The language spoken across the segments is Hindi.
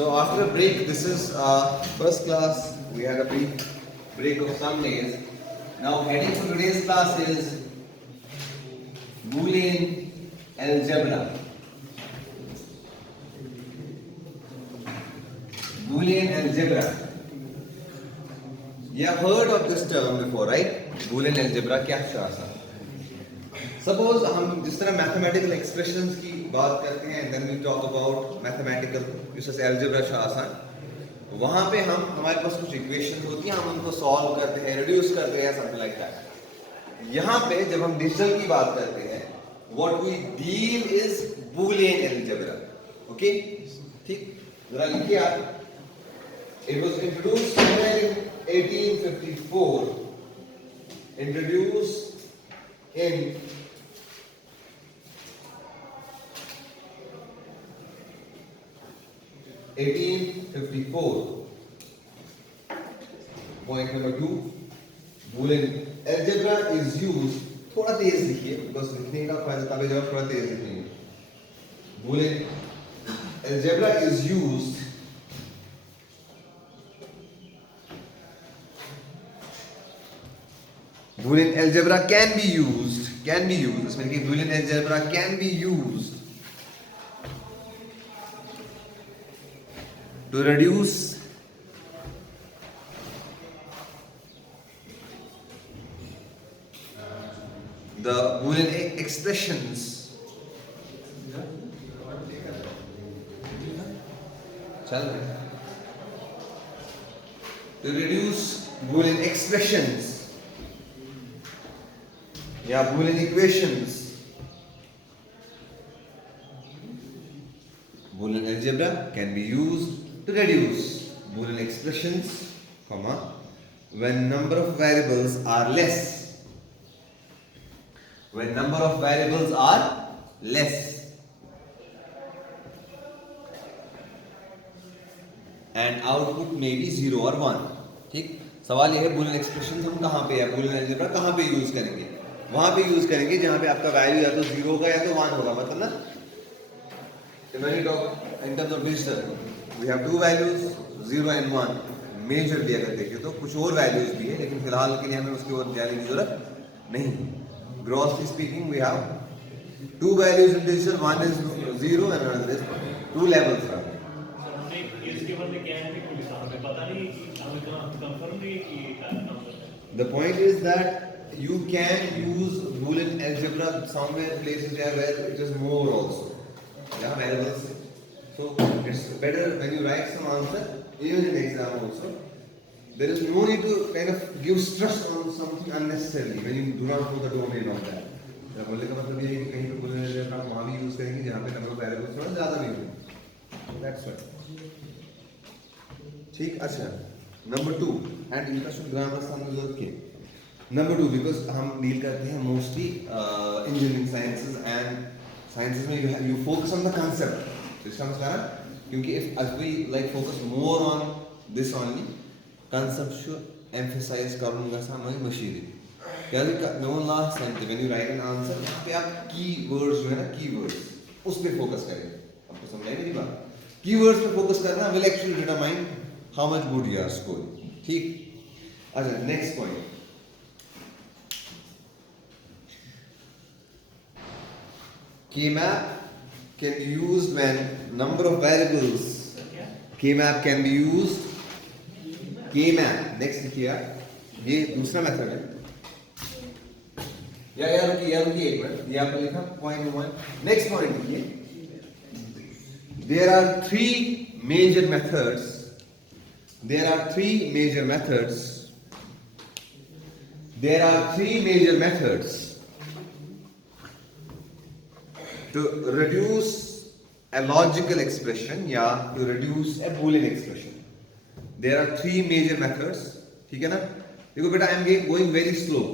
So after a break, this is first class. We had a brief break of some days. Now heading for today's class is Boolean algebra. Boolean algebra. You have heard of this term before, right? Boolean algebra क्या है? Suppose हम जिस तरह mathematical expressions की बात करते हैं, and then we talk about mathematical, जैसे algebra का आसान, वहाँ पे हमारे पास कुछ equations होती हैं, हम उनको solve करते हैं, reduce करते हैं, something like that. यहाँ पे जब हम digital की बात करते हैं, what we deal is Boolean algebra. Okay? ठीक? जरा लिखिए आप. It was introduced somewhere in 1854. Introduced in 1854. Point number 2. Boolean algebra is used. थोड़ा तेज लिखिए, बस लिखने का फायदा तब है जब थोड़ा तेज लिखेंगे. Boolean algebra is used Boolean algebra can be used. इसमें देखिए Boolean algebra can be used to reduce the Boolean expressions Boolean expressions या Boolean equations. Boolean algebra can be used to reduce Boolean expressions, when number of variables are less. When number of variables are less. And output may be 0 or 1. ठीक? सवाल ये है Boolean expressions हम कहाँ पे है, Boolean algebra कहाँ पे यूज करेंगे? वहां पे यूज करेंगे जहां पे आपका वैल्यू या तो 0 होगा या तो 1 होगा, मतलब ना. When we talk in terms of digital, we have two values 0 and 1. Majorly अगर देखें तो कुछ और वैल्यूज भी है, लेकिन फिलहाल के लिए हमें उसकी ओर जाने की जरूरत नहीं. Grossly speaking, we have two values in digital. One is 0 and another is 1. Two levels are there. The point is that you can use Boolean algebra somewhere places where it is more also. Yeah, variables. So it's better when you write some answer, even in exam also. There is no need to kind of give stress on something unnecessarily when you do not know the domain of that. बोलने का मतलब ये है कि कहीं पे Boolean algebra आप वहाँ भी use करेंगे जहाँ पे number of variables थोड़ा ज़्यादा भी हो. That's right. ठीक, अच्छा. Number 2, and introduction grammar सामने जरूर के. Number 2, because हम डील करते हैं mostly engineering sciences and sciences में you focus on the concept. तो इसका मतलब क्योंकि if we like focus more on this only, conceptual emphasize करूँगा सामने मशीनरी. क्या no last sentence when you write an answer यहाँ पे आप keywords जो है ना keywords उस पे focus करेंगे. आपको समझ आई मेरी बात? Keywords पे focus करना will actually determine how much good you are scoring. ठीक. अच्छा, next point. K-map can be used when number of variables. K-map can be used. K-map. Next लिखिए ये दूसरा मेथड है. या रुकिए एक मिनट. ये आपने लिखा point 1. Next point लिखिए. There are three major methods. There are three major methods to reduce a logical expression या to reduce a Boolean expression. There are three major methods. ठीक है ना? देखो बेटा, I am going very slow,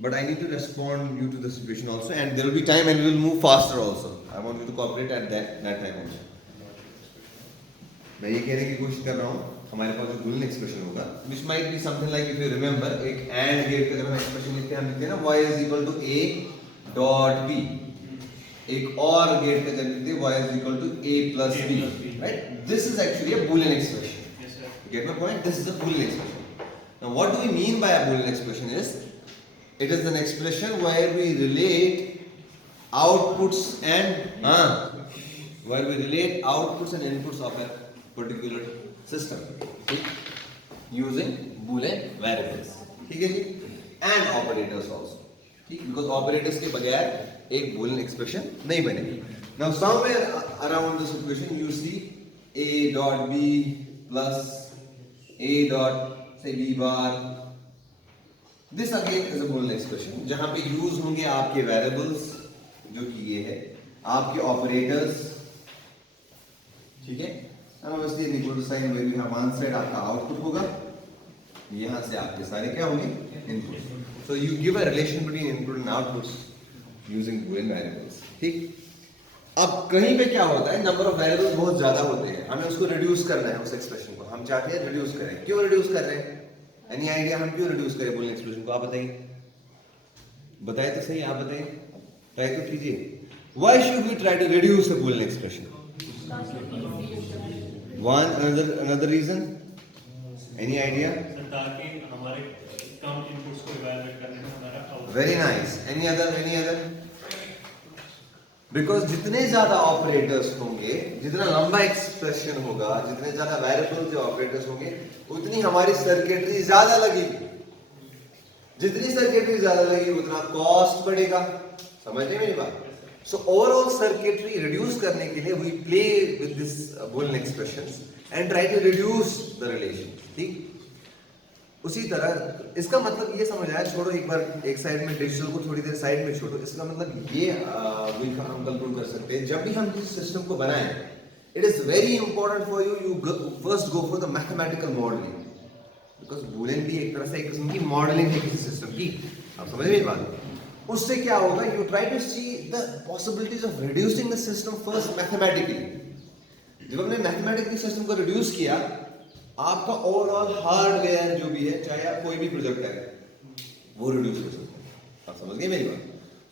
but I need to respond you to the situation also, and there will be time and we will move faster also. I want you to cooperate at that time also. मैं ये कहने की कोशिश कर रहा हूँ, हमारे पास जो Boolean expression होगा, which might be something like, if you remember, एक and गेट के जब हम expression लिखते हैं ना y is equal to a dot b. एक और गेट का generate y is equal to a plus b, right? This is actually a Boolean expression. Yes, sir. Get my point? This is a Boolean expression. Now what do we mean by a Boolean expression is, it is an expression where we relate outputs and inputs of a particular system using Boolean variables. ठीक है जी? And operators also. ठीक? Because operators के बगैर एक Boolean expression नहीं बनेगी. Now somewhere around this equation you see a dot b plus a dot say b bar. This again is a Boolean expression जहाँ पे use होंगे आपके variables जो कि ये है, आपके operators, ठीक है? And obviously an equal sign where we have one side आपका output होगा, यहाँ से आपके सारे क्या होंगे? Input. So you give a relation between input and outputs using Boolean variables. ठीक? अब कहीं पे क्या होता है, नंबर ऑफ वेरिएबल्स बहुत ज्यादा होते हैं, हमें उसको रिड्यूस करना है, उस एक्सप्रेशन को हम चाहते हैं रिड्यूस करें. क्यों रिड्यूस कर रहे हैं? एनी आइडिया हम क्यों रिड्यूस करें Boolean एक्सप्रेशन को? आप बताइए, बताइए तो सही, आप बताइए, ट्राई तो कीजिए. Why should we try to reduce the Boolean expression? Another reason? Any idea? ताकि हमारे कम इनपुट्स को इवैल्यूएट करने में हमारा output. Very nice. Any other? Because जितने ज्यादा ऑपरेटर्स होंगे, जितना लंबा एक्सप्रेशन होगा, जितने ज्यादा वेरिएबल्स या ऑपरेटर्स होंगे, उतनी हमारी सर्किटरी ज्यादा लगेगी. जितनी सर्किटरी ज्यादा लगेगी उतना कॉस्ट बढ़ेगा. समझते मेरी बात? So overall circuitry reduce करने के लिए we play with this Boolean expressions and try to reduce the relation. ठीक? उसी तरह इसका मतलब ये समझ आया, छोड़ो एक बार एक साइड में डिजिटल को थोड़ी देर साइड में छोड़ो. इसका मतलब ये हम कंक्लूड कर सकते हैं, जब भी हम किसी सिस्टम को बनाएं, it is very important for you first go for the mathematical modeling, because Boolean भी एक तरह से एक किस्म की मॉडलिंग है किसी सिस्टम की. आप समझ रहे हैं बात? उससे क्या होगा, you try to see the possibilities of reducing the system first mathematically. जब हमने मैथमेटिकली सिस्टम को रिड्यूस किया, आपका ओवरऑल हार्डवेयर जो भी है, चाहे आप कोई भी प्रोजेक्ट करें, वो रिड्यूस हो सकता है. आप समझ गए मेरी बात?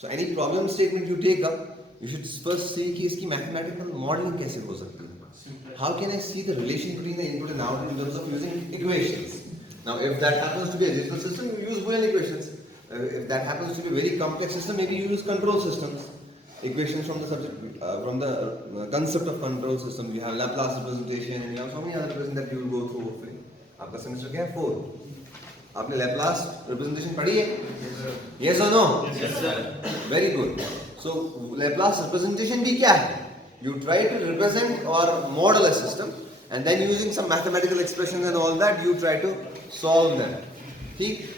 So any problem statement you take up, you should first see कि इसकी मैथमेटिकल मॉडलिंग कैसे हो सकती है. How can I see the relation between the input and output in terms of using equations. Now if that happens to be a digital system, you use Boolean equations. If that happens to be a very complex system, maybe you use control systems. Equations from the subject, from the concept of control system. You have Laplace representation, and you have so many other representations that you will go through hopefully. आपका semester क्या है? 4. आपने Laplace representation पढ़ी है? Yes or no? Yes sir. Very good. So Laplace representation भी क्या है? You try to represent or model a system, and then using some mathematical expressions and all that, you try to solve them. ठीक?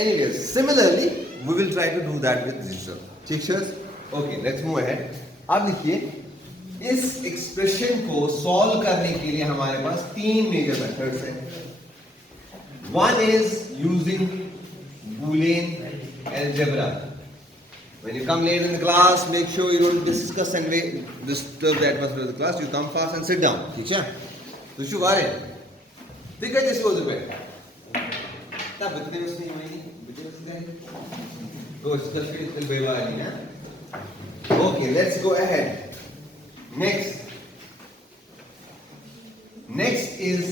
Anyways, similarly, we will try to do that with digital. ठीक sir? Okay, let's move ahead. अब देखिए, इस एक्सप्रेशन को सॉल्व करने के लिए हमारे पास 3 मेजर मेथड्स हैं. One is using Boolean algebra. When you come late in the class, make sure you don't discuss and disturb the atmosphere of the class. You come fast and sit down. ठीक है? तो शुरू करें. देखिए जिसको उधर बैठ. तब इतने उसने नहीं तो इसका फिर बेवाली ना. Okay, let's go ahead. Next is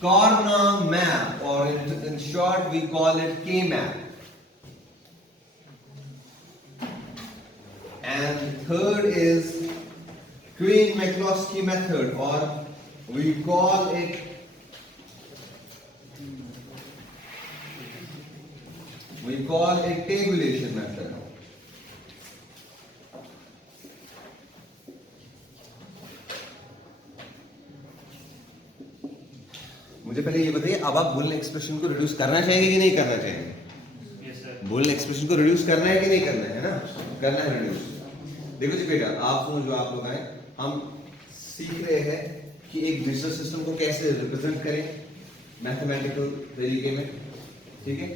Karnaugh map, or in short we call it K-map. And third is Quine-McCloskey method, or we call it tabulation method. मुझे पहले ये बताइए, अब आप Boolean एक्सप्रेशन को रिड्यूस करना चाहेंगे कि नहीं करना चाहेंगे? Yes sir. Boolean एक्सप्रेशन को रिड्यूस करना है कि नहीं करना है ना? करना है रिड्यूस. देखो जी बेटा, आप जो आप लोग आए, हम सीख रहे हैं कि एक डिजिटल सिस्टम को कैसे रिप्रेजेंट करें मैथमेटिकल तरीके में. ठीक है?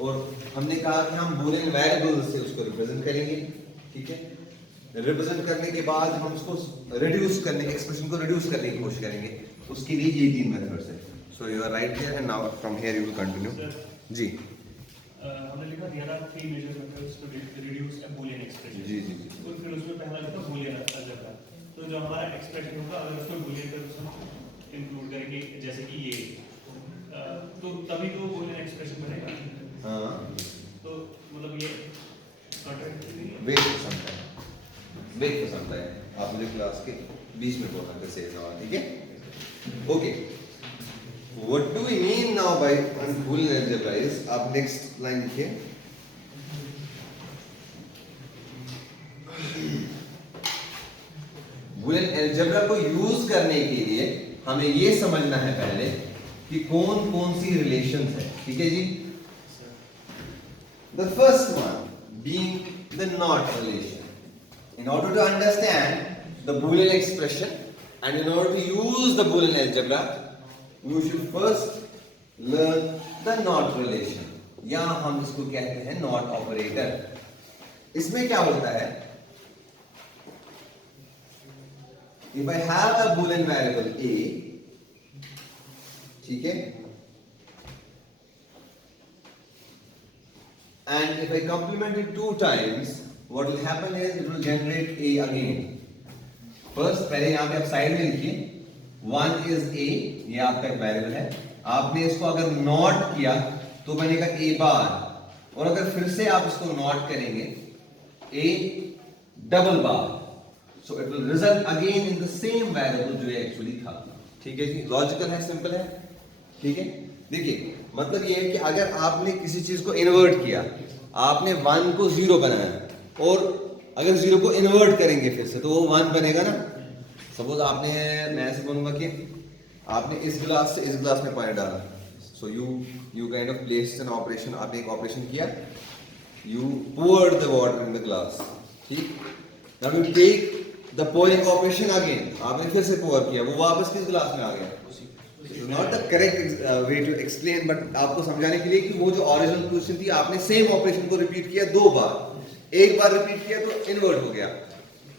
और हमने कहा कि हम Boolean वेरिएबल से उसको रिप्रेजेंट करेंगे. ठीक है? रिप्रेजेंट करने के बाद हम उसको रिड्यूस करने, एक्सप्रेशन को रिड्यूस करने की कोशिश करेंगे. उसके लिए ये 3 मेथड्स हैं. So you are right here, and now from here you will continue. जी हमने लिखा दिया था 3 major methods to reduce a Boolean expression. जी जी जी। और फिर उसमें पहला लिखा बूलियन अलजेब्रा। तो जो हमारा एक्सप्रेशन होगा अगर उसमें बूलियन का इंक्लूड करेंगे जैसे कि ये तो तभी तो बूलियन एक्सप्रेशन बनेगा। हाँ तो मतलब ये contract wait for some time, wait for some time. आप मुझे क्लास के बीच में बोलना कैसे ना, ठीक है? Okay, what do we mean now by Boolean algebra is, आप नेक्स्ट लाइन लिखिए। बूलियन अलजेब्रा को यूज करने के लिए हमें ये समझना है पहले कि कौन कौन सी रिलेशंस है, ठीक है जी? The first one being the not relation. In order to understand the Boolean expression and in order to use the Boolean algebra, you should first learn the not relation. या हम इसको कहते हैं not operator. इसमें क्या होता है? If I have a Boolean variable a, ठीक है? And if I complement it 2 times, what will happen is it will generate a again. First, पहले यहाँ पे आप साइड में लिखिए 1 is a, ये आपका एक वेरिएबल है। आपने इसको अगर नॉट किया तो बनेगा a बार, और अगर फिर से आप इसको नॉट करेंगे a double bar, so it will result again in the same variable जो ये एक्चुअली था। ठीक है जी, लॉजिकल है, सिंपल है, ठीक है? देखिए मतलब ये है कि अगर आपने किसी चीज को इन्वर्ट किया, आपने 1 को 0 बनाया और अगर 0 को इन्वर्ट करेंगे फिर से तो वो 1 बनेगा ना। सपोज आपने, मैं ऐसे बोलूंगा कि आपने इस गिलास से इस गिलास में पानी डाला, so you kind of placed an operation, आपने एक ऑपरेशन किया, you poured the water in the glass, ठीक? Now you take the pouring operation again, आपने फिर से पोर किया, वो वापस किस गिलास में आ गया? Not the correct way to explain, but आपको समझाने के लिए कि वो जो ओरिजिनल क्वेश्चन थी, आपने सेम ऑपरेशन को रिपीट किया 2 बार, एक बार रिपीट किया तो इन्वर्ट हो गया,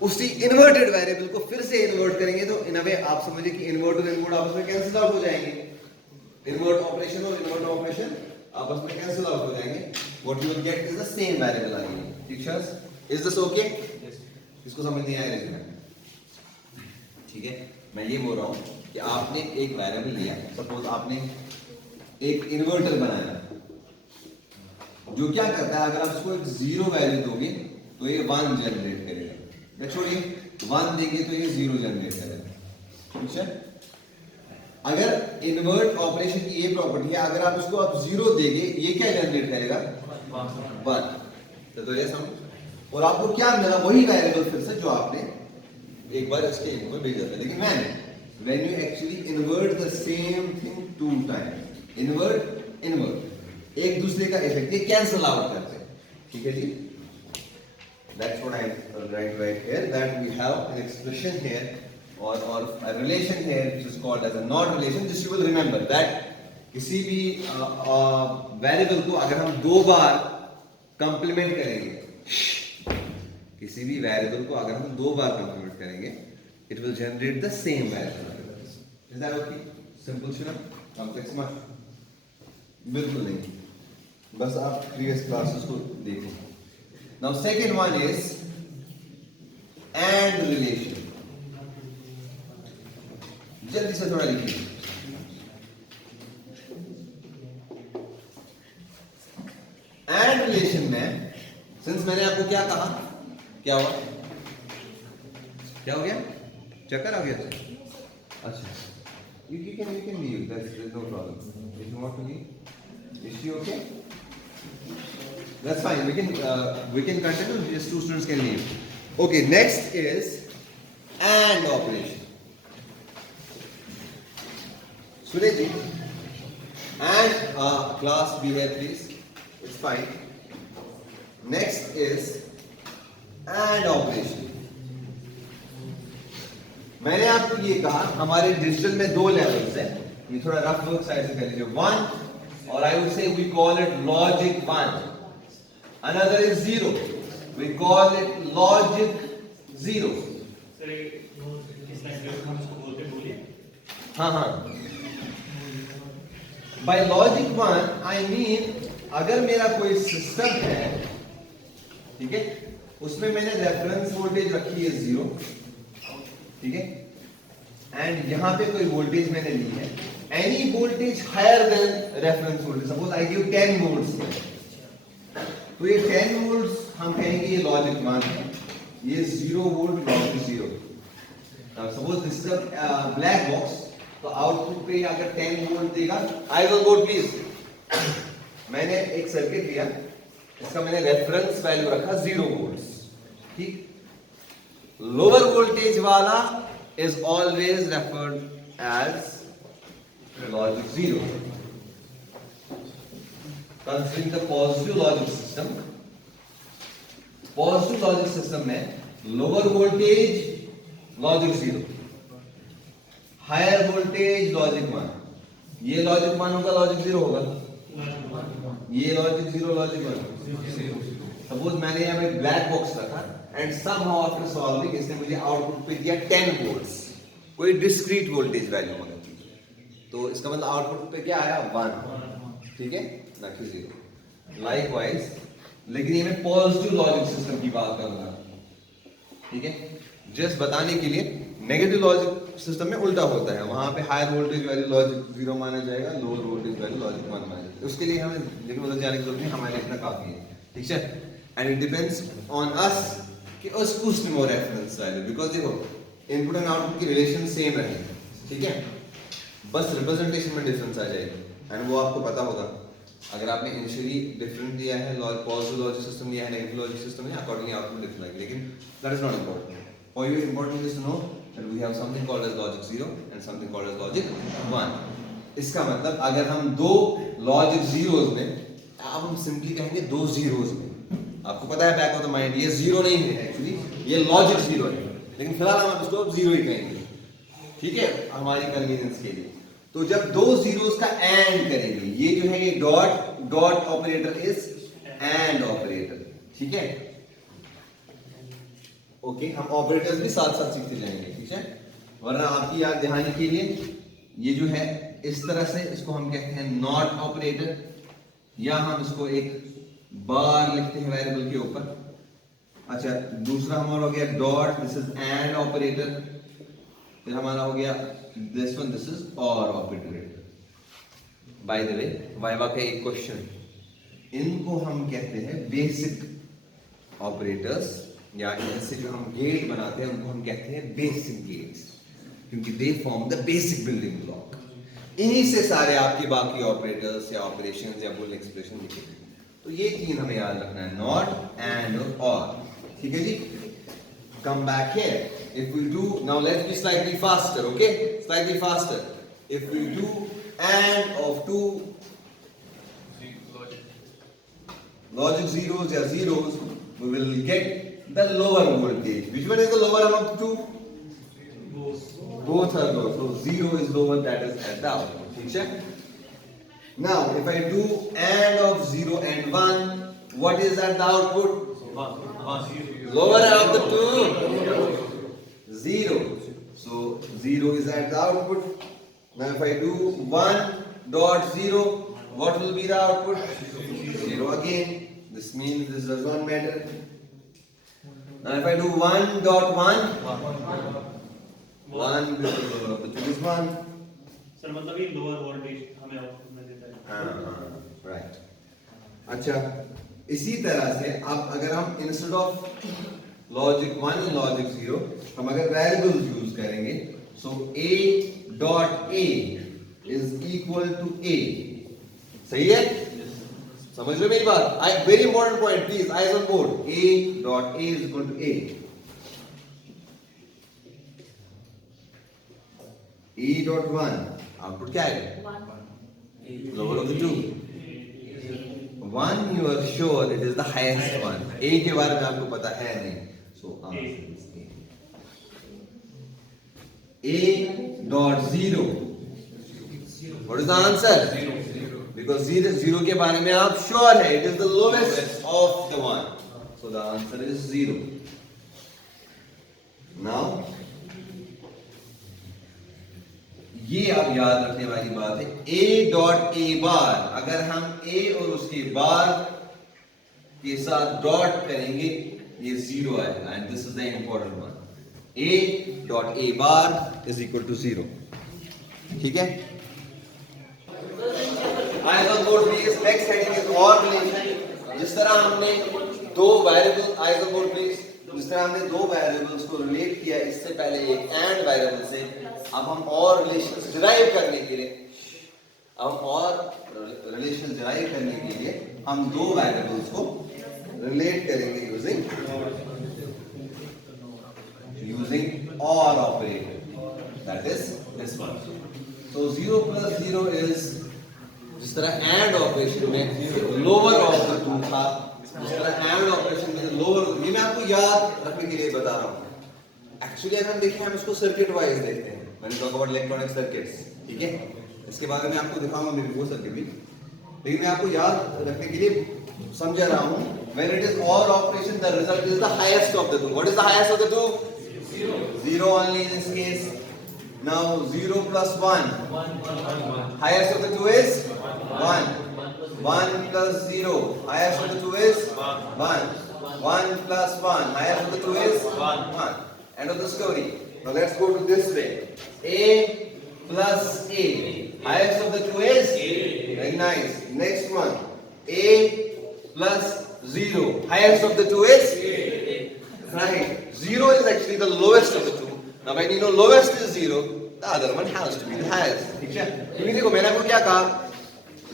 उसी इन्वर्टेड वेरिएबल को फिर से इन्वर्ट करेंगे तो इन अ वे आप समझिए कि इन्वर्ट और इन्वर्ट आपस में कैंसिल आउट हो जाएंगे, इन्वर्ट ऑपरेशन और इन्वर्ट ऑपरेशन आपस में कैंसिल आउट हो जाएंगे, what you will get is the same variable again. Teachers, is this okay? इसको समझ नहीं आया रेज़ में, ठीक है? मैं ये बोल रहा हूँ कि आपने एक वेरिएबल लिया, सपोज आपने एक इन्वर्टर बनाया जो क्या करता है, अगर आप इसको एक 0 वैल्यू दोगे तो ये 1 जनरेट करेगा, या छोड़िए 1 देंगे तो ये 0 जनरेट करेगा, ठीक है? अगर इन्वर्ट ऑपरेशन की ये प्रॉपर्टी है, अगर आप इसको 0 देंगे ये क्या जनरेट करेगा? 1। तो ये समझ, और आपको क्या मिला? वही वेरिएबल फिर से जो आपने एक बार इसके इनपुट में भेजा था। लेकिन मैंने when you actually invert the same thing 2 times, invert एक दूसरे का इफेक्ट ये कैंसिल आउट करते हैं, ठीक है जी? That's what I'm trying to write here, that we have an expression here or a relation here which is called as a not relation. This you will remember that किसी भी वेरिएबल को अगर हम 2 बार कंप्लीमेंट करेंगे, किसी भी वेरिएबल को अगर हम 2 बार कंप्लीमेंट करेंगे, it will generate the same variable. Is that okay? Simple शुरू, complex मत, बिल्कुल नहीं, बस आप previous classes को देखो। Now second one is and relation. जल्दी से थोड़ा लिखिए। and relation में since मैंने आपको क्या कहा, क्या हुआ? क्या हो गया? चक्कर आ गया? अच्छा, you can leave, there's no problem. If you want to leave, is she okay? That's fine, we can continue, just 2 students can leave. Okay, next is and operation. Sureji, and class be here please, it's fine. Next is and operation. मैंने आपको ये कहा हमारे डिजिटल में 2 लेवल्स हैं, ये थोड़ा रफ वर्क साइड से कर लीजिए, 1 और I would say we call it logic 1, another is 0, we call it logic 0। Sir इस लाइन हम इसको बोलते हैं बूलियन। हाँ, बाय लॉजिक 1 आई मीन अगर मेरा कोई सिस्टम है, ठीक है, उसमें मैंने रेफरेंस वोल्टेज रखी है 0, ठीक है, एंड यहां पे कोई वोल्टेज मैंने ली है, any voltage higher than reference voltage, suppose I give 10 volts, तो ये 10 वोल्ट्स हम कहेंगे ये लॉजिक 1 है, ये 0 volt logic 0। Suppose this is a black box, तो आउटपुट पे अगर 10 वोल्ट देगा, आई विल गो प्लीज, मैंने एक सर्किट लिया, इसका मैंने रेफरेंस वैल्यू रखा 0 वोल्ट्स, ठीक, लोअर वोल्टेज वाला is always referred as logic 0। Considering the positive logic system, positive logic system में lower voltage logic 0, higher voltage logic 1, ये लॉजिक 1 होगा, लॉजिक 0 होगा, ये लॉजिक 0 लॉजिक 1। सपोज मैंने यहाँ पे ब्लैक बॉक्स रखा एंड समहाउ आफ्टर सॉल्विंग इसने मुझे आउटपुट पे दिया 10 वोल्ट्स, कोई डिस्क्रीट वोल्टेज वैल्यू मगर, तो इसका मतलब आउटपुट पे क्या आया 1, ठीक है, ना कि 0। लाइकवाइज, लेकिन ये मैं पॉजिटिव लॉजिक सिस्टम की बात करूंगा, ठीक है, जस्ट बताने के लिए, नेगेटिव लॉजिक सिस्टम में उल्टा होता है, वहां पे हायर वोल्टेज वैल्यू लॉजिक 0 माना जाएगा, लोअर वोल्टेज वैल्यू लॉजिक 1 माना जाएगा। उसके लिए हमें लेकिन उधर जाने की जरूरत नहीं, हमारे इतना काफी है, ठीक है, and it depends on us कि उस कुछ मोर रेफरेंस वैल्यू, बिकॉज़ देखो इनपुट एंड आउटपुट की रिलेशन सेम रहेगी, ठीक है, बस रिप्रेजेंटेशन में डिफरेंस आ जाएगी, एंड वो आपको पता होगा। अगर आपने इनिशियली डिफरेंट दिया है, पॉजिटिव लॉजिक सिस्टम दिया है, नेगेटिव लॉजिक सिस्टम दिया है, अकॉर्डिंगली आउटपुट डिफरेंट आएगा, लेकिन that is not important. For you important is to know that we have something called as logic 0 and something called as logic 1। इसका मतलब अगर हम दो लॉजिक जीरोस में, अब हम सिंपली कहेंगे दो जीरोस में, आपको पता है बैक ऑफ द माइंड ये 0 नहीं है, एक्चुअली ये लॉजिक 0 है, लेकिन फिलहाल हम इसको 0 ही कहेंगे, ठीक है, हमारी कन्वीनियंस के लिए। तो जब दो जीरोस का एंड करेंगे, ये जो है ये dot operator is and operator, ठीक है, ओके, हम ऑपरेटर्स भी साथ साथ सीखते जाएंगे, ठीक है, वरना आपकी याद दहानी के लिए ये जो है इस तरह से, इसको हम कहते हैं नॉट ऑपरेटर, या हम इसको एक बार लिखते हैं वेरिएबल के ऊपर। अच्छा, दूसरा हमारा हो गया dot, this is and operator, फिर हमारा हो गया दिस वन, दिस इज और operator. By the way, viva का एक क्वेश्चन, इनको हम कहते हैं बेसिक ऑपरेटर्स, या इनसे जो हम गेट बनाते हैं उनको हम कहते हैं बेसिक गेट्स, क्योंकि they form the basic building block. इन्हीं से सारे आपके बाकी ऑपरेटर्स या ऑपरेशंस या बुल एक्सप्रेशन लिखेंगे। तो ये तीन हमें याद रखना है, नॉट, एंड और, ठीक है जी। Come back here, if we do, now let's be slightly faster, okay, slightly faster. If we do and of two logic zeros or zeros, we will get the lower voltage. Which one is the lower among the two? Both are lower. So 0 is lower, that is at the output. ठीक है? Now if I do and of 0 and 1, what is at the output? 1. Lower of the two? 0. So 0 is at the output. Now if I do 1.0, what will be the output? 0 again. This means this does not matter. Now if I do 1.1, 1 is 1. Sir मतलब ये लोअर वोल्टेज हमें आउटपुट में देता है। हाँ, राइट। अच्छा, इसी तरह से अब अगर हम instead of logic 1 and logic 0 हम अगर वेरिएबल्स यूज करेंगे, so a dot a is equal to a, सही है? समझ रहे मेरी बात? I very important point, please eyes on board. a dot a is equal to a, a dot 1 output क्या है? Lower of the two. 1 you are sure it is the highest one. a के बारे में आपको पता है नहीं, so answer is a dot 0. What is the answer? 0. Because 0 के बारे में आप sure है, it is the lowest of the one, so the answer is 0. Now ये आप याद रखने वाली बात है, a डॉट a बार, अगर हम a और उसके बार के साथ डॉट करेंगे ये 0 आएगा, and this is the important one, a dot a bar is equal to 0। ठीक है, eyes on board please, next heading is or relation। जिस तरह हमने दो variable, eyes on board please, जिस तरह हमने दो वेरिएबल्स को रिलेट किया इससे पहले एक एंड वेरिएबल से, अब हम और रिलेशंस डिराइव करने के लिए, हम दो वेरिएबल्स को रिलेट करेंगे यूजिंग और operator, that is this one. So 0 plus 0 is, जिस तरह एंड ऑपरेशन में लोअर ऑफ द टू था, जिस तरह एंड ऑपरेशन में लोअर, ये मैं आपको याद रखने के लिए बता रहा हूँ। एक्चुअली अगर हम देखें, हम इसको सर्किट वाइज देखते हैं, मैंने टॉक अबाउट इलेक्ट्रॉनिक सर्किट्स, ठीक है, इसके बारे में आपको दिखाऊंगा मेरे वो सर्किट भी, लेकिन मैं आपको याद रखने के लिए समझा रहा हूँ। When it is OR operation, the result is the highest of the two. What is the highest of the two? 0 only in this case. Now 0 plus 1. Highest of the two is 1. 1 plus 0. Highest of the two is 1. 1 plus 1. Highest of the two is 1. End of the story. Now let's go to this way. A plus A. Highest of the two is A. Very nice. Next one. A plus 0. Highest of the two is A. Right. 0 is actually the lowest of the two. Now when you know lowest is 0, the other one has to be the highest. ठीक है? क्योंकि देखो मैंने आपको क्या कहा,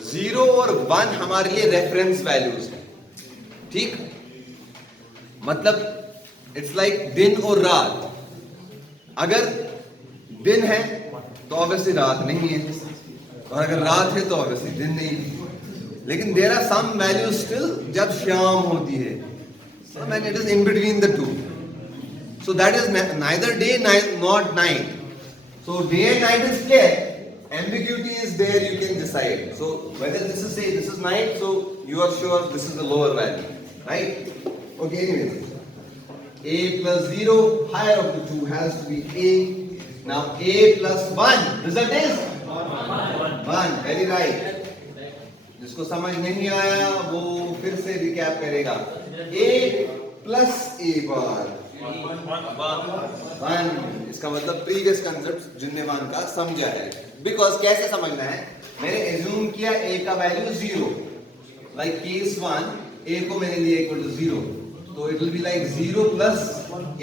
0 और 1 हमारे लिए रेफरेंस वैल्यूज हैं, ठीक? मतलब इट्स लाइक दिन और रात। अगर दिन है तो ऑब्वियसली रात नहीं है, और अगर रात है तो ऑब्वियसली दिन नहीं है। लेकिन there are some values still जब शाम होती है, so when it is in between the two, so that is neither day nor night. So day and night is clear, ambiguity is there, you can decide. So whether this is, say this is night, so you are sure this is the lower value, right? Okay, anyways, a plus 0, higher of the two has to be a. Now a plus 1, result is 1. Very right. जिसको समझ नहीं आया वो फिर से रिकैप करेगा। a plus a बार 1, इसका मतलब प्रीवियस कंसेप्ट जिन्नेवान का समझा है। बिकॉज कैसे समझना है, मैंने एज्यूम किया a का वैल्यू 0, लाइक केस 1, a को मैंने लिया इक्वल टू 0, तो it will be like 0 plus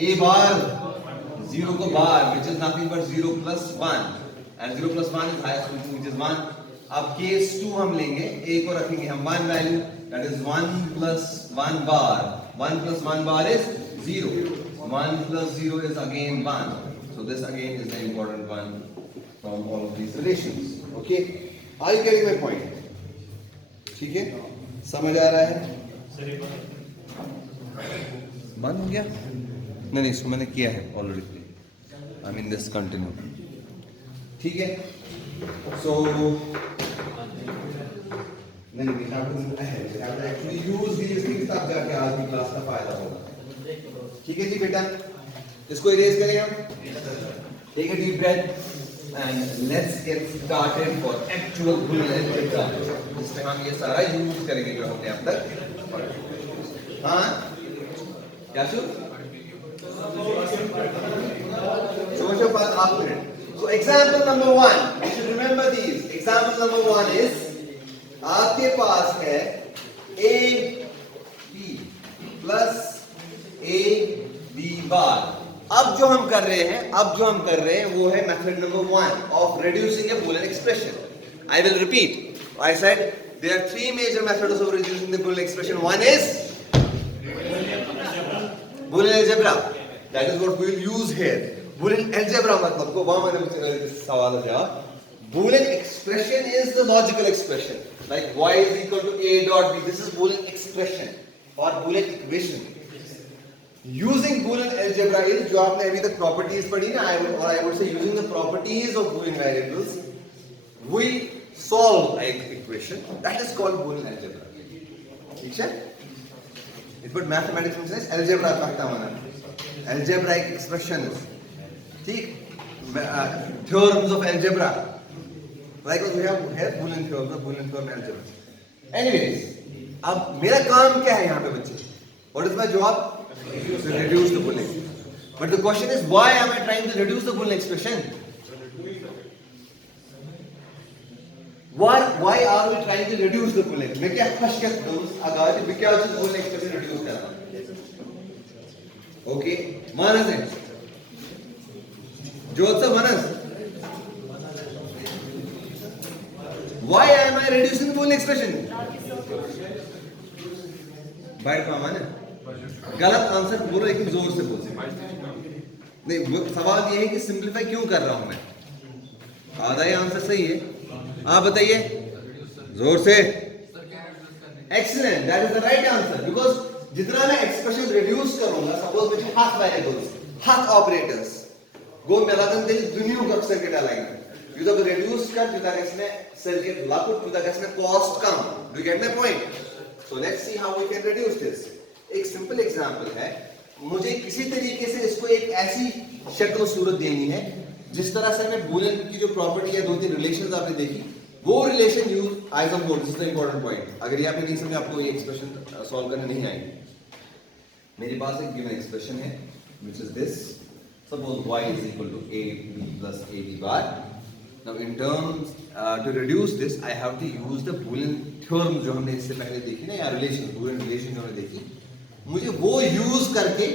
a बार, 0 को बार, which is nothing but 0 plus 1, and 0 plus 1 is highest of 2, which is 1. अब केस 2 हम लेंगे, a को रखेंगे हम 1 value, that is 1 plus 1 bar, 1 plus 1 bar is 0, 1 plus 0 is again 1, so this again is the important one from all of these relations. Okay, are you getting my point? ठीक है, समझ आ रहा है? बंद हो गया? नहीं, इसको मैंने किया है already, I mean this continue, ठीक है? So नहीं, we have to actually use these things, तब जाके आज की क्लास का फायदा होगा। ठीक है जी बेटा, इसको इरेज करें हम। Take a deep breath and let's get started for actual Boolean algebra। इसमें हम ये सारा यूज करेंगे जो हमने अब तक। हाँ, क्या शु? Social path after it. So example number 1, you should remember these. Example number 1 is, आपके पास है a b plus a b बार। अब जो हम कर रहे हैं वो है method number 1 of reducing a Boolean expression. I will repeat. I said there are 3 major methods of reducing the Boolean expression. One is Boolean algebra. That is what we will use here. Boolean algebra मतलब को वहाँ मैंने सवाल है जवाब। Boolean expression is the logical expression, like y is equal to a dot b. This is Boolean expression or Boolean equation. Using Boolean algebra is जो आपने अभी तक properties पढ़ी ना, I would say using the properties of Boolean variables, we solve an equation. That is called Boolean algebra. ठीक है? It but mathematics में algebra कहता हूँ ना, algebraic expressions. ठीक? theorems of algebra. Likewise, we have here Boolean theorems of Boolean theorem algebra. Anyways, अब मेरा काम क्या है यहाँ पे बच्चे? What is my job? To reduce the Boolean. But the question is, why am I trying to reduce the Boolean expression? Why are we trying to reduce the Boolean? मैं क्या खशखश दोस्त आगाज में क्या उस Boolean expression reduce कर रहा हूँ? Okay, मानस है. Jyotsa Manas. Why am I reducing the Boolean expression? Byte का माने गलत आंसर बोलो लेकिन जोर से बोलो. नहीं, सवाल ये है कि सिंपलीफाई क्यों कर रहा हूं मैं? आधा ही आंसर सही है. आप बताइए जोर से. Excellent, that is the right answer. Because जितना मैं एक्सप्रेशन रिड्यूस करूंगा, सपोज मुझे हाफ वेरिएबल्स, हाफ ऑपरेटर्स गो मिलाकर तेरी दुनिया को सर्किट अलाइन युद्ध को रिड्यूस कर जुदा इसमें सर्किट लाकुट जुदा इसमें कॉस्ट कम. Do get my point? So let's see how we can reduce this. एक सिंपल एग्जांपल है. मुझे किसी तरीके से इसको एक ऐसी शक्ल सूरत देनी है जिस तरह से मैं बूलियन की जो प्रॉपर्टी है, दो तीन रिलेशंस आपने देखी, वो relation use eyes of board. This is the important point. अगर ये आपने नहीं समझा, आपको ये एक्सप्रेशन सॉल्व करने नहीं आएगी. मेरे पास एक गिवन एक्सप्रेशन है which is this. Suppose y is equal to ab plus ab bar. Now in terms to reduce this, I have to use the Boolean theorem जो हमने इससे पहले देखी ना, या रिलेशन, Boolean रिलेशन जो हमने देखी, मुझे वो यूज करके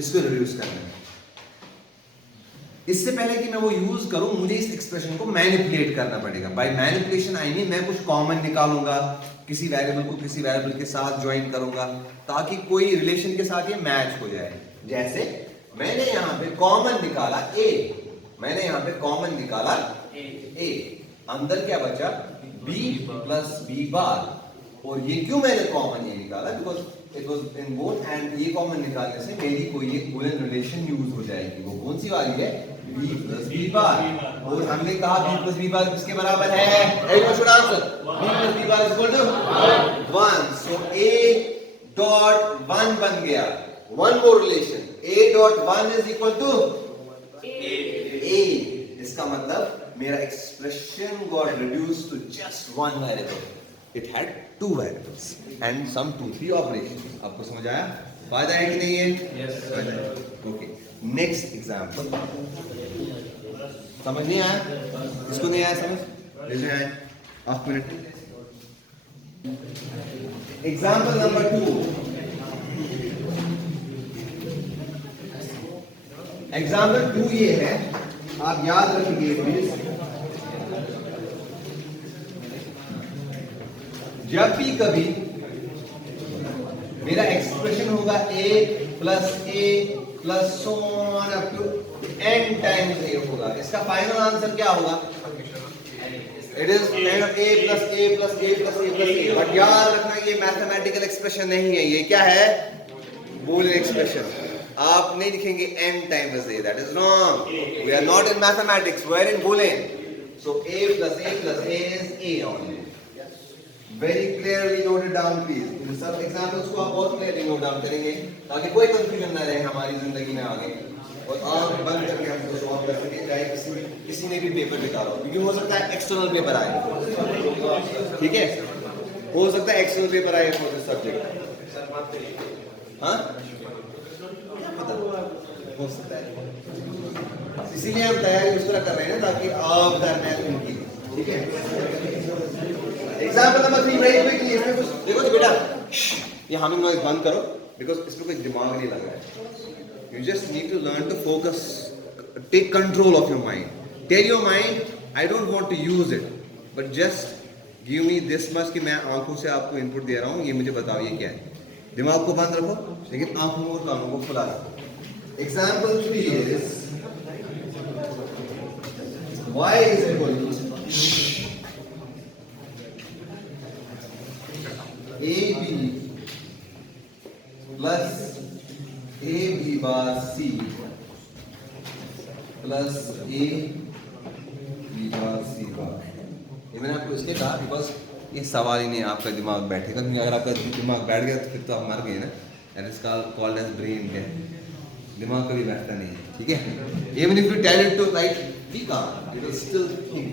इसको रिड्यूस करना है. इससे पहले कि मैं वो यूज करूं, मुझे इस एक्सप्रेशन को मैनिपुलेट करना पड़ेगा. बाय मैनिपुलेशन आई मीन मैं कुछ कॉमन निकालूंगा, किसी वेरिएबल को किसी वेरिएबल के साथ ज्वाइन करूंगा ताकि कोई रिलेशन के साथ ये मैच हो जाए. जैसे मैंने यहाँ पे कॉमन निकाला a, मैंने यहाँ पे कॉमन निकाला a, अंदर क्या बचा b प्लस b बार. और ये क्यों मैंने कॉमन ये निकाला? Because it was in both, and ये कॉमन निकालने से मेरी कोई एक बूलियन रिलेशन यूज हो जाएगी. वो कौन सी वाली है? b प्लस b बार. और हमने कहा b प्लस b बार किसके बराबर है? Everyone should answer. b plus b bar is equal to 1. So a dot 1 बन गया. One more relation, a dot 1 is equal to a. इसका मतलब मेरा expression got reduced to just one variable. It had two variables and some 2-3 operations. आपको समझ आया? फायदा है कि नहीं है? Yes. Okay. Next example. समझ नहीं आया? इसको नहीं आया समझ? Raise your hand. Half minute. Example number 2. Example 2 ये है. आप याद रखिए प्लीज. जब भी कभी मेरा एक्सप्रेशन होगा a plus so on up to n times a होगा, इसका फाइनल आंसर क्या होगा? It is kind of a plus a plus a plus a plus a. But याद रखना ये मैथमेटिकल एक्सप्रेशन नहीं है. ये क्या है? Boolean expression. आप नहीं लिखेंगे n times a. That is wrong. We are not in mathematics, we are in Boolean. So a plus a is a only. Very clearly noted down please. इन सब एग्जांपल्स को आप बहुत क्लियरली नोट डाउन करेंगे ताकि कोई कंफ्यूजन ना रहे हमारी जिंदगी में आगे, और आप बंद करके हम इसको सॉल्व कर सकें, चाहे किसी ने भी पेपर निकाला हो. क्योंकि हो सकता है एक्सटर्नल पेपर आए, ठीक है, हो सकता है एक्सटर्नल पेपर आए फॉर दिस सब्जेक्ट. हाँ, पता हो सकता है. इसीलिए हम तैयारी उस तरह कर रहे हैं ताकि आप दरमियान उनकी, ठीक है. Example number 3 very quickly. इसमें कुछ देखो तो बेटा, ये हमिंग नॉइज बंद करो बिकॉज इसमें कोई दिमाग नहीं लग रहा है. You just need to learn to focus, take control of your mind. Tell your mind I don't want to use it, but just give me this much कि मैं आंखों से आपको इनपुट दे रहा हूँ, ये मुझे बताओ ये क्या है. दिमाग को बंद रखो लेकिन आंखों और कानों को खुला रखो. Example 3 is y is equal to AB plus AB bar C plus AB bar C bar. ये मैंने आपको इसलिए कहा बिकॉज ये सवाल ही नहीं आपका दिमाग बैठेगा. क्योंकि अगर आपका दिमाग बैठ गया तो फिर तो आप मर गए ना. That is called as brain death. दिमाग कभी बैठता नहीं, ठीक ठीक है, even if you tell it to write be calm, it will still think.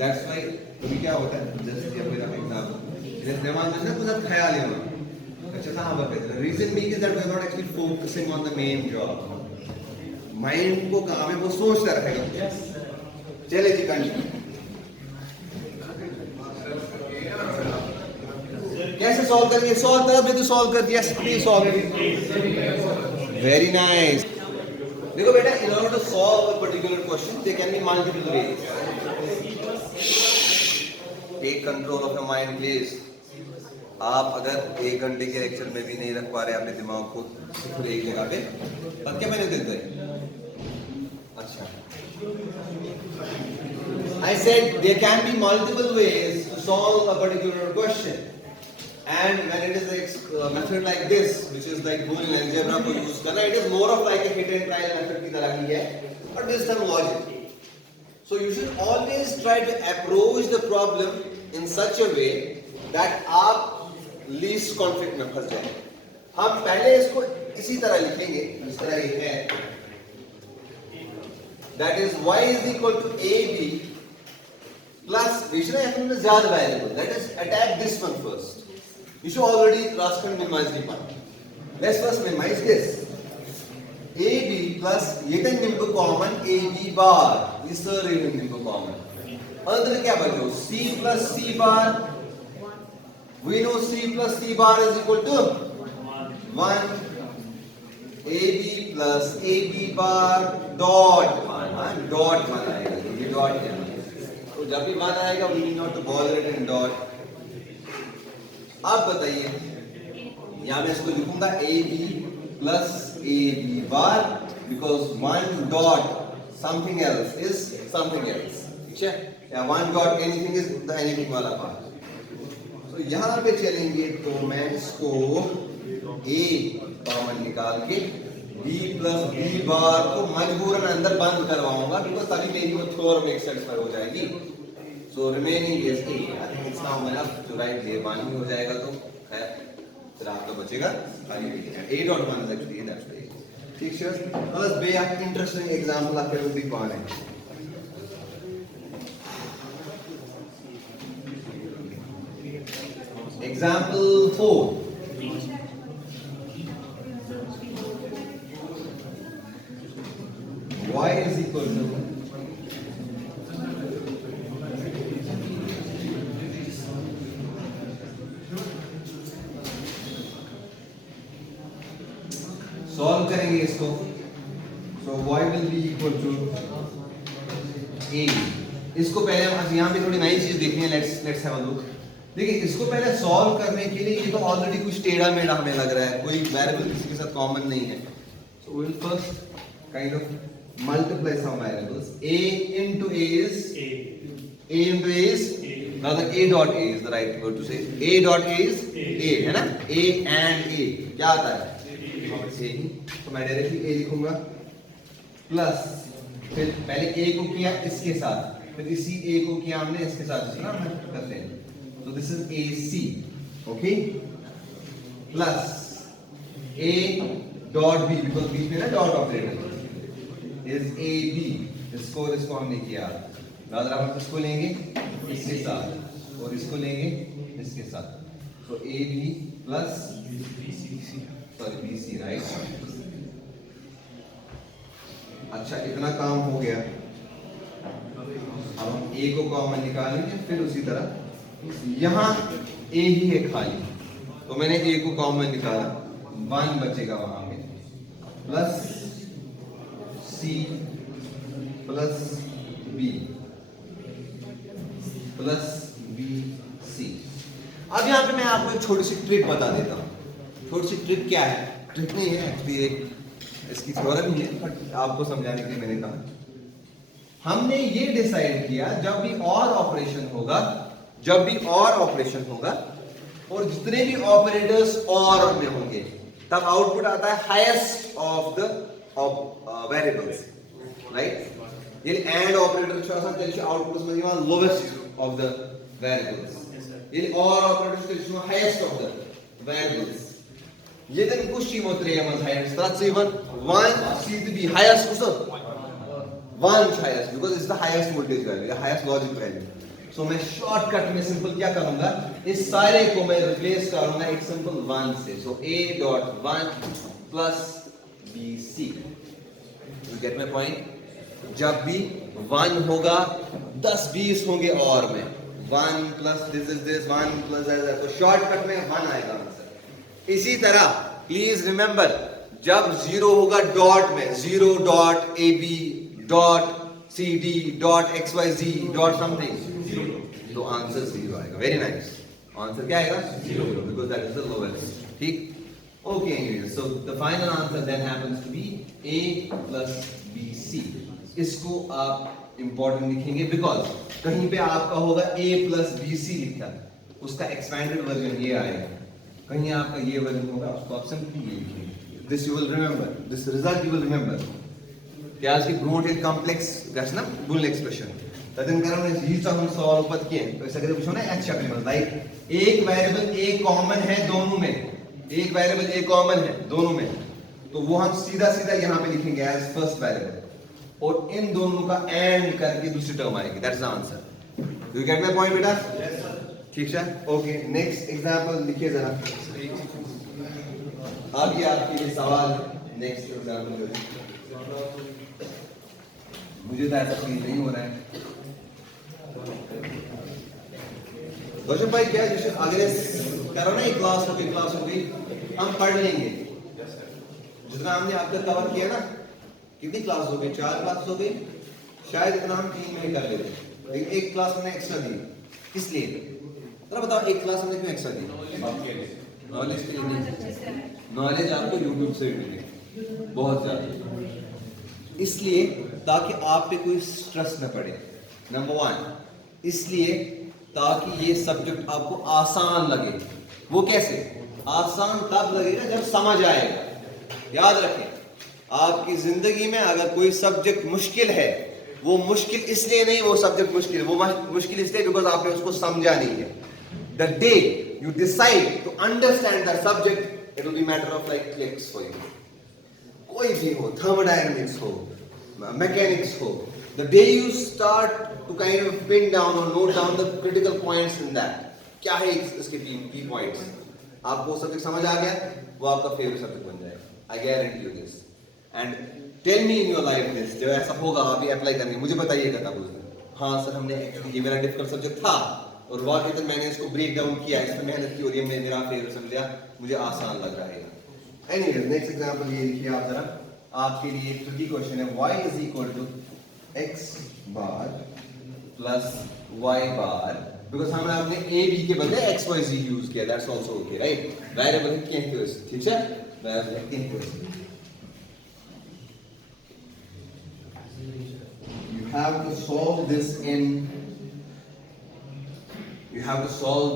That's why कभी क्या होता है, जैसे कि अभी आप एग्जाम्पल जैसे दिमाग में ना कुछ ख्याल ही होना, अच्छा सा आप बताइए, reason being is that we are not actually focusing on the main job, mind को काम है वो सोचता रहेगा. चलिए जी कंटिन्यू. कैसे सॉल्व करेंगे? सॉल्व तरफ में तो सॉल्व कर दिया, please solve it. Very nice. देखो बेटा, in order to solve a particular question there can be multiple ways. Take control of your mind please. आप अगर 1 घंटे के लेक्चर में भी नहीं रख पा रहे अपने दिमाग को सिर्फ एक जगह पे, तब क्या मैंने देते हैं? अच्छा, I said there can be multiple ways to solve a particular question. And when it is a method like this, which is like Boolean algebra को use करना, it is more of like a hit and trial method की तरह ही है, but this is some logic. So you should always try to approach the problem in such a way that आप least conflict में फंस जाए. हम पहले इसको इसी तरह लिखेंगे, इस तरह ये है. That is y is equal to ab plus विषय f में ज्यादा variable. That is attack this one first. You should already grasp and minimize the part. Let's first minimize this. AB plus ये तो निम्न को common AB bar. इस तरह ये निम्न को common. अंदर क्या बचो? C plus C bar. We know C plus C bar is equal to 1. AB plus AB bar dot 1. Dot 1 आएगा. ये dot है. तो जब भी 1 आएगा, we need not to bother it in dot. अब बताइए, यहां मैं इसको लिखूंगा AB plus AB bar because 1 dot something else is something else. ठीक है, या 1 dot anything is the anything वाला पार्ट. तो यहां पे चलेंगे तो मैं इसको A कॉमन निकाल के B plus B bar को मजबूरन अंदर बंद करवाऊंगा बिकॉज तभी मेरी वो थ्योरम एक सेटिस्फाई हो जाएगी. So remaining is A. I think it's now enough to write here. 1 ही हो जाएगा तो खैर फिर आपका बचेगा खाली B. A dot 1 is actually that's way. ठीक है. बस बे आप इंटरेस्टिंग एग्जांपल आपके लोग भी कौन है? Example 4. Y is equal to solve करेंगे इसको. So y will be equal to a. इसको पहले हम यहाँ पे थोड़ी नई चीज देखनी है. Let's have a look. देखिए, इसको पहले सॉल्व करने के लिए ये तो ऑलरेडी कुछ टेढ़ा मेढ़ा हमें लग रहा है, कोई वेरिएबल किसी के साथ कॉमन नहीं है. So we will first kind of multiply some variables. A into A is A into A is rather A dot A is the right word to say. A dot A is A है ना? A and A क्या आता है? A. तो मैं डायरेक्टली A लिखूंगा प्लस फिर पहले A को किया इसके साथ, फिर इसी A को किया हमने इसके साथ, इस तरह हम करते हैं. So this is AC, okay? Plus A dot B because बीच में ना dot operator is AB. इसको हमने किया. रादर हम इसको लेंगे इसके साथ और इसको लेंगे इसके साथ. So AB plus BC, right? अच्छा, इतना काम हो गया. अब हम A को कॉमन निकालेंगे, फिर उसी तरह यहाँ A ही है खाली, तो मैंने A को कॉमन निकाला, 1 बचेगा वहां में plus C plus B plus BC. अब यहाँ पे मैं आपको एक छोटी सी ट्रिक बता देता हूँ. छोटी सी ट्रिक क्या है? ट्रिक नहीं है एक्चुअली, एक इसकी थ्योरम ही है, बट आपको समझाने के लिए मैंने कहा. हमने ये डिसाइड किया जब भी और ऑपरेशन होगा और जितने भी ऑपरेटर्स और में होंगे तब आउटपुट आता है highest of the variables, right? ये एंड ऑपरेटर छ आसान तेल आउटपुट में यहां लोवेस्ट ऑफ द वेरिएबल्स. ये और ऑपरेटर्स के highest of the variables. Jeden Kushimo Treyaman highest. That's even 1 see to be highest also. 1 highest because it's the highest voltage value, the highest logic value. So मैं shortcut में simple क्या करूँगा? इस सारे को मैं replace करूँगा एक simple 1 से. So A dot 1 plus BC. You get my point? जब भी 1 होगा 10 20 होंगे और में 1 plus this is this 1 plus that. तो shortcut में 1 आएगा आंसर. इसी तरह प्लीज रिमेंबर जब 0 होगा डॉट में 0 dot A B dot C D dot X Y Z dot something तो आंसर 0 आएगा. Very nice. आंसर क्या आएगा 0 because that is the lowest. ठीक. Okay so the final answer then happens to be a plus B C. इसको आप इंपॉर्टेंट लिखेंगे बिकॉज कहीं पे आपका होगा a प्लस बी सी लिखा उसका एक्सपेंडेड वर्जन ये आएगा. कहीं आपका ये वर्जन होगा उसको आप सिंपली ये लिखेंगे. This you will remember. This result you will remember. क्या इसकी ब्रोटेड कॉम्प्लेक्स रचना बुल एक्सप्रेशन तदन कारण ही तो हम सवाल पद किए तो ऐसा करके पूछो ना अच्छा में लाइक एक वेरिएबल a कॉमन है दोनों में. एक वेरिएबल a कॉमन है दोनों में तो वो हम सीधा सीधा यहां पे लिखेंगे एज फर्स्ट वेरिएबल और इन दोनों का एंड करके दूसरी टर्म आएगी. That's the answer. Do you get my point बेटा? Yes sir. ठीक है. ओके नेक्स्ट एग्जांपल लिखिए जरा. आगे आपके लिए सवाल. नेक्स्ट एग्जांपल मुझे तो ऐसा फील नहीं हो रहा है. रोशन भाई क्या जैसे अगर करो ना एक क्लास हो गई हम पढ़ लेंगे जितना हमने अब तक कवर किया ना. कितनी क्लास हो गई? 4 क्लास हो गई शायद. इतना हम 3 में कर लेते लेकिन एक क्लास हमने एक्स्ट्रा दी. इसलिए जरा बताओ एक क्लास हमने क्यों एक्स्ट्रा दी? नॉलेज के लिए नहीं. नॉलेज आपको यूट्यूब से मिलेगी बहुत ज्यादा. इसलिए ताकि आप पे कोई स्ट्रेस न पड़े. नंबर 1 इसलिए ताकि ये सब्जेक्ट आपको आसान लगे. वो कैसे आसान तब लगेगा जब समझ आएगा. याद रखें आपकी जिंदगी में अगर कोई सब्जेक्ट मुश्किल है वो मुश्किल इसलिए नहीं वो सब्जेक्ट मुश्किल वो मुश्किल इसलिए बिकॉज आपने उसको समझा नहीं है. The day you decide to understand the subject it will be matter of like clicks for you. कोई भी हो थर्मोडायनामिक्स हो मैकेनिक्स हो the day you start to kind of pin down और note down the critical points in that. क्या है इसके की पॉइंट्स आपको सब्जेक्ट समझ आ गया वो आपका फेवरेट सब्जेक्ट बन जाएगा. I guarantee you this. And tell me in your life this जब ऐसा होगा आप ये अप्लाई करेंगे मुझे बताइएगा तब उस दिन हाँ सर हमने एक्चुअली ये मेरा डिफिकल्ट सब्जेक्ट था और वाकई तो मैंने इसको ब्रेक डाउन किया इसमें मेहनत की और ये मेरा फेवरेट समझ मुझे आसान लग रहा है. एनीवेज नेक्स्ट एग्जांपल ये लिखिए आप जरा. आपके लिए एक ट्रिकी क्वेश्चन है. y is equal to x bar plus y bar because हमने अपने a b के बदले x y z यूज किया. That's also okay right. Variable है कैंसिल. ठीक है variable cancel. You have to solve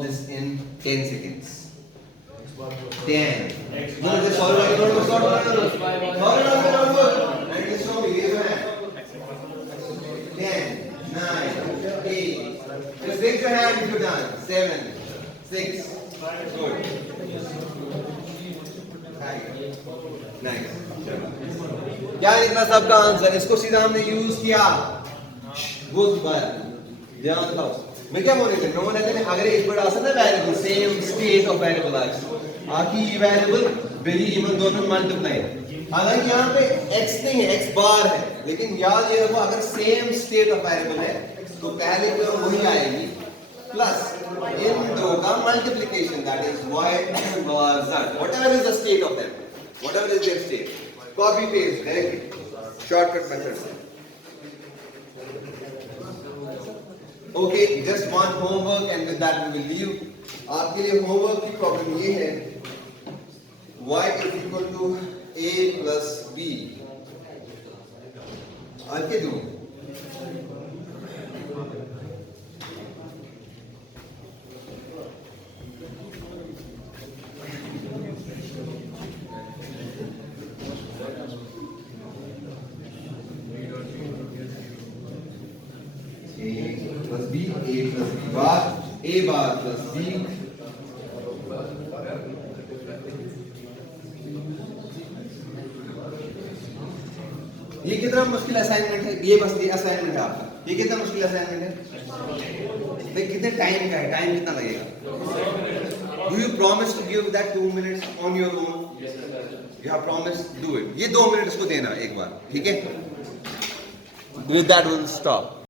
this in 10 seconds. 10. No, just solve it. No. And just show me. Raise your hand. 10, 9, 8. Just raise your hand if you're done. 7, 6. Good. 9. क्या निकला सबका आंसर? इसको सीधा हमने यूज किया. Good bye. ध्यान रखो. मैं क्या बोल रहे थे? नो कहते हैं अगर एक बड़ा आंसर ना variable same state of variable आ आकी ये वेरिएबल वेरी इवन दोनों मल्टीप्लाई. हालांकि यहाँ पे x नहीं है x बार है लेकिन याद ये रखो अगर सेम स्टेट ऑफ वेरिएबल है तो पहले टर्म वही आएगी प्लस इन दो का multiplication that is y bar z whatever is the state of that whatever is their state. Copy paste directly shortcut method से. Okay just one homework and with that we will leave. आपके लिए होमवर्क की प्रॉब्लम ये है y is equal to a plus b. आज के दो a बार प्लस b ये कितना मुश्किल असाइनमेंट है, ये बस ये असाइनमेंट है आपका, ये कितना मुश्किल असाइनमेंट है, नहीं कितने टाइम का है, टाइम कितना लगेगा? Do you promise to give that 2 minutes on your own? You have promise, do it. ये 2 मिनट इसको देना एक बार, ठीक है? With that will stop.